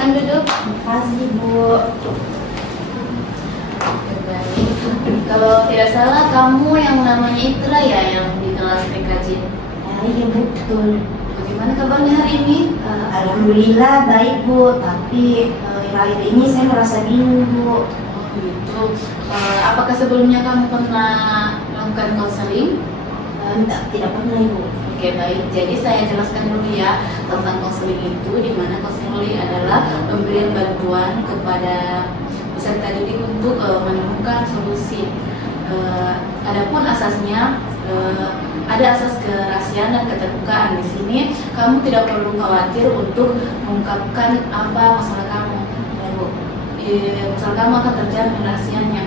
silakan duduk. Terima kasih, Bu. Baik. Kalau tidak salah kamu yang namanya Itra ya yang di kelas PKJ. Iya, betul. Bagaimana kabarnya hari ini? Alhamdulillah baik, Bu. Tapi akhir ini saya merasa bingung, Bu. Oh gitu. Apakah sebelumnya kamu pernah melakukan konseling? Tidak pernah, Ibu. Oke baik, jadi saya jelaskan dulu ya tentang konseling itu, di mana konseling adalah pemberian bantuan kepada peserta didik untuk menemukan solusi. Adapun asasnya ada asas kerahasiaan dan keterbukaan. Di sini kamu tidak perlu khawatir untuk mengungkapkan apa masalah kamu. Masalah kamu akan terjamin rahasianya.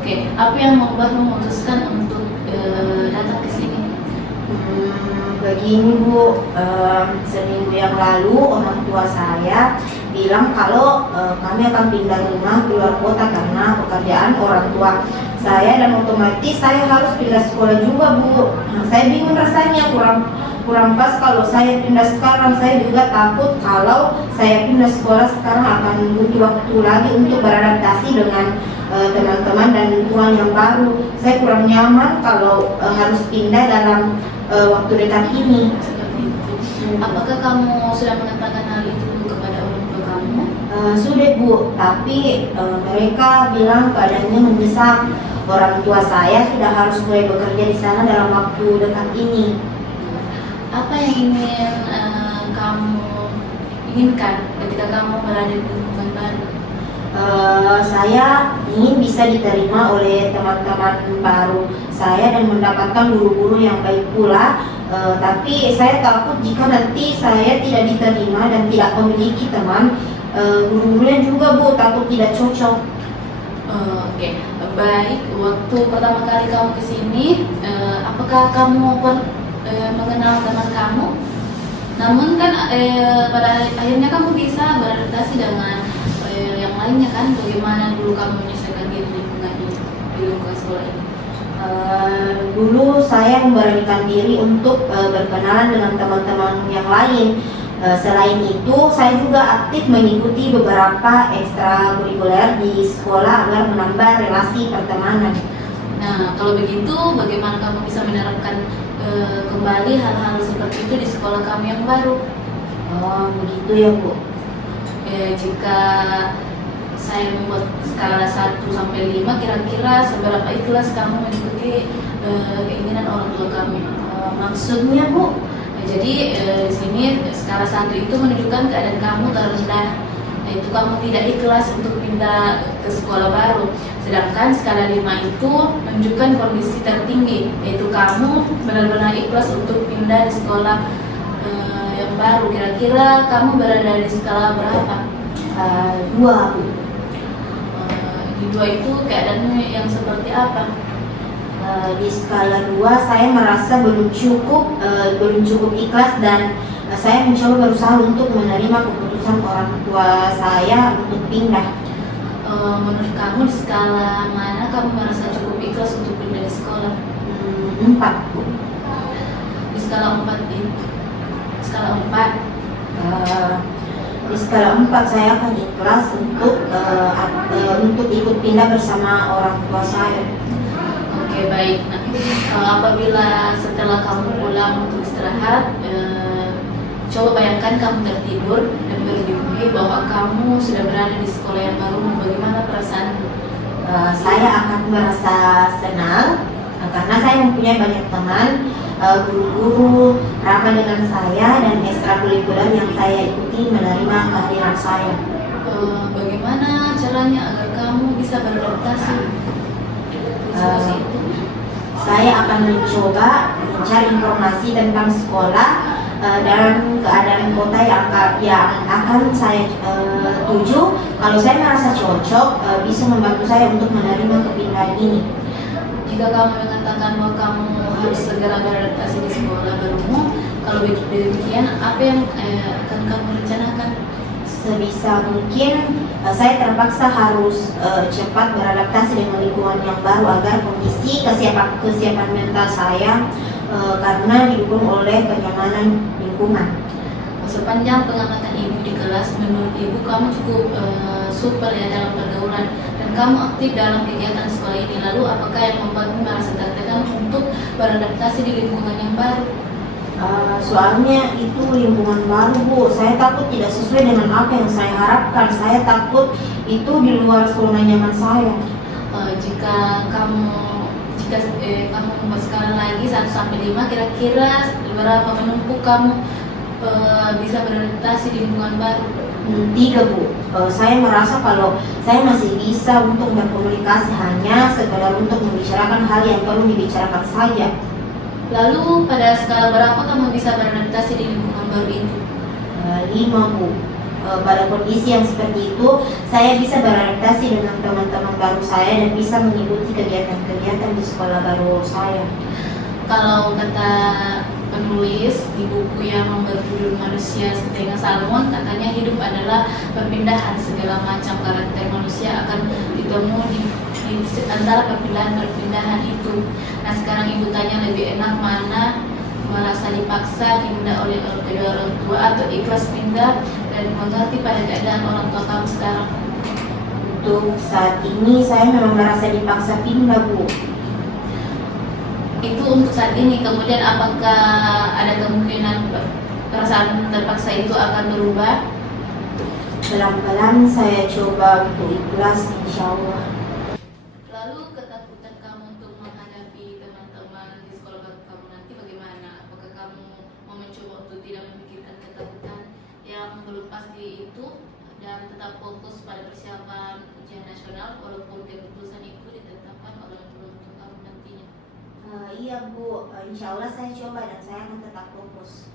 Oke, apa yang membuat memutuskan untuk datang ke sini? Begini, Bu, seminggu yang lalu orang tua saya bilang kalau kami akan pindah rumah keluar kota karena pekerjaan orang tua saya, dan otomatis saya harus pindah sekolah juga, Bu. Saya bingung rasanya, kurang pas kalau saya pindah sekarang. Saya juga takut kalau saya pindah sekolah sekarang akan butuh waktu lagi untuk beradaptasi dengan teman-teman dan lingkungan yang baru. Saya kurang nyaman kalau harus pindah dalam waktu dekat ini. Seperti itu. Apakah kamu sudah mengatakan hal itu kepada orang tua kamu? Sudah, Bu, tapi mereka bilang keadaannya mendesak. Orang tua saya sudah harus mulai bekerja di sana dalam waktu dekat ini. Apa yang ingin kamu inginkan ketika kamu berada di lingkungan baru? Saya ingin bisa diterima oleh teman-teman baru saya dan mendapatkan guru-guru yang baik pula. Tapi saya takut jika nanti saya tidak diterima dan tidak memiliki teman, guru-gurunya juga, Bu, takut tidak cocok. Oke, baik. Waktu pertama kali kamu ke sini, apakah kamu mengenal teman kamu? Namun kan pada akhirnya kamu bisa beradaptasi dengan yang lainnya kan? Bagaimana dulu kamu menyesuaikan diri di lingkungan sekolah ini? Dulu saya memberanikan diri untuk berkenalan dengan teman-teman yang lain. Selain itu, saya juga aktif mengikuti beberapa ekstrakurikuler di sekolah agar menambah relasi pertemanan. Nah, kalau begitu, bagaimana kamu bisa menerapkan kembali hal-hal seperti itu di sekolah kamu yang baru? Oh, begitu ya, Bu. Jika saya membuat skala 1 sampai 5, kira-kira seberapa ikhlas kamu mengikuti keinginan orang tua kami? Maksudnya, Bu? Jadi di sini skala 1 itu menunjukkan keadaan kamu terendah, yaitu kamu tidak ikhlas untuk pindah ke sekolah baru. Sedangkan skala 5 itu menunjukkan kondisi tertinggi, yaitu kamu benar-benar ikhlas untuk pindah di sekolah yang baru. Kira-kira kamu berada di skala berapa? 2, Bu. Di 2 itu keadaannya yang seperti apa? Di skala 2 saya merasa belum cukup ikhlas, dan saya mencoba berusaha untuk menerima keputusan orang tua saya untuk pindah. Menurut kamu di skala mana kamu merasa cukup ikhlas untuk pindah di sekolah? 4, Bu. Di skala 4 itu skala 4 Di skala 4 saya akan ikhlas untuk ikut pindah bersama orang tua saya. Oke, baik. Nah, apabila setelah kamu pulang untuk istirahat, coba bayangkan kamu tertidur dan bermimpi bahwa kamu sudah berada di sekolah yang baru. Bagaimana perasaan? Saya akan merasa senang karena saya mempunyai banyak teman, guru-guru ramah dengan saya, dan ekstrakurikuler yang saya ikuti menerima kehadiran saya. Bagaimana caranya agar kamu bisa beradaptasi? Saya akan mencoba mencari informasi tentang sekolah dan keadaan kota yang akan saya tuju. Kalau saya merasa cocok, bisa membantu saya untuk menerima kepindahan ini. Jika kamu mengatakan bahwa kamu harus segera beradaptasi di sekolah barumu, kalau demikian, apa yang akan kamu rencanakan? Sebisa mungkin saya terpaksa harus cepat beradaptasi dengan lingkungan yang baru agar kondisi kesiapan mental saya karena didukung oleh kenyamanan lingkungan. Sepanjang pengamatan ibu di kelas kamu cukup super ya dalam pergaulan dan kamu aktif dalam kegiatan sekolah ini. Lalu apakah yang membuatmu merasa tertekan untuk beradaptasi di lingkungan yang baru? Soalnya itu lingkungan baru, Bu. Saya takut tidak sesuai dengan apa yang saya harapkan. Saya takut itu di luar zona nyaman saya. Jika kamu berskala lagi 1 sampai 5, kira-kira berapa menumpuk kamu bisa beradaptasi di lingkungan baru? 3, Bu. Saya merasa kalau saya masih bisa untuk berkomunikasi, hanya sekedar untuk membicarakan hal yang perlu dibicarakan saja. Lalu pada skala berapa kamu bisa beradaptasi di lingkungan baru itu? 5, Bu. Pada kondisi yang seperti itu, saya bisa beradaptasi dengan teman-teman baru saya dan bisa mengikuti kegiatan-kegiatan di sekolah baru saya. Kalau kata penulis di buku yang berjudul Manusia Setengah Salmon, katanya hidup adalah perpindahan. Segala macam karakter manusia akan ditemui di antara perpindahan itu. Nah, sekarang ibu tanya, lebih enak mana? Merasa dipaksa pindah oleh kedua orang tua atau ikhlas pindah dan mengerti pada keadaan orang tua kamu sekarang? Untuk saat ini saya memang merasa dipaksa pindah, Bu. Itu untuk saat ini. Kemudian apakah ada kemungkinan perasaan terpaksa itu akan berubah? Pelan-pelan saya coba untuk ikhlas, insya Allah. Lalu ketakutan kamu untuk menghadapi teman-teman di sekolah baru kamu nanti bagaimana? Apakah kamu mau mencoba untuk tidak memikirkan ketakutan yang belum pasti itu dan tetap fokus pada persiapan ujian nasional walaupun keputusan itu ditetapkan oleh orang tua kamu nantinya? Iya, Bu. Insya Allah saya coba dan saya akan tetap fokus.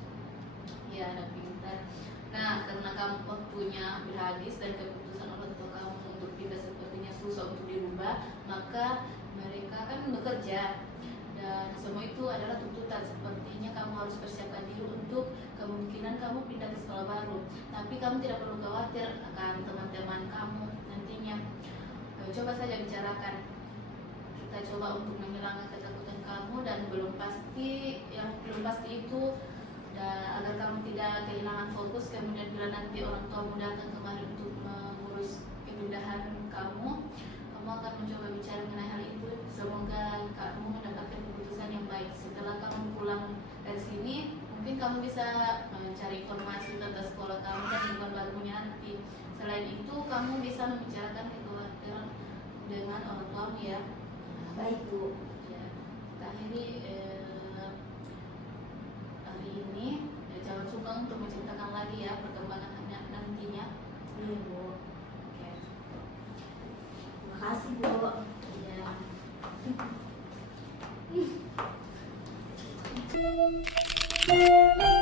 Ya, anak pintar. Nah, karena kamu waktunya habis dan keputusan orang tua kamu untuk pindah sepertinya susah untuk dirubah, maka mereka kan bekerja dan semua itu adalah tuntutan. Sepertinya kamu harus persiapkan diri untuk kemungkinan kamu pindah ke sekolah baru. Tapi kamu tidak perlu khawatir akan teman-teman kamu nantinya. Coba saja bicarakan. Kita coba untuk menghilangkan ketakutan kamu dan yang belum pasti itu, dan agar kamu tidak kehilangan fokus. Kemudian bila nanti orang tuamu datang kemari untuk mengurus kepindahan kamu akan mencoba bicara mengenai hal itu. Semoga kamu mendapatkan keputusan yang baik. Setelah kamu pulang dari sini, mungkin kamu bisa mencari informasi tentang sekolah kamu dan lingkungan barunya nanti. Selain itu, kamu bisa membicarakan kekhawatiran dengan orang tuamu ya. Baik, Bu. Ya, kita akhiri hari ini. Jangan sungkan untuk menceritakan lagi ya perkembangan nantinya. Iya, Bu. Oke. Terima kasih, Bu. Ya.